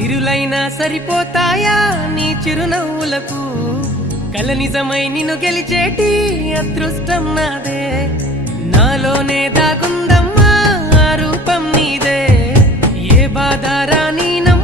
సిరులైనా సరిపోతాయా నీ చిరునవ్వులకు కల నిజమై నిన్ను గెలిచేటి అదృష్టం నాదే నాలోనే దాగుందమ్మా ఆ రూపం నీదే ఏ బాధ రాని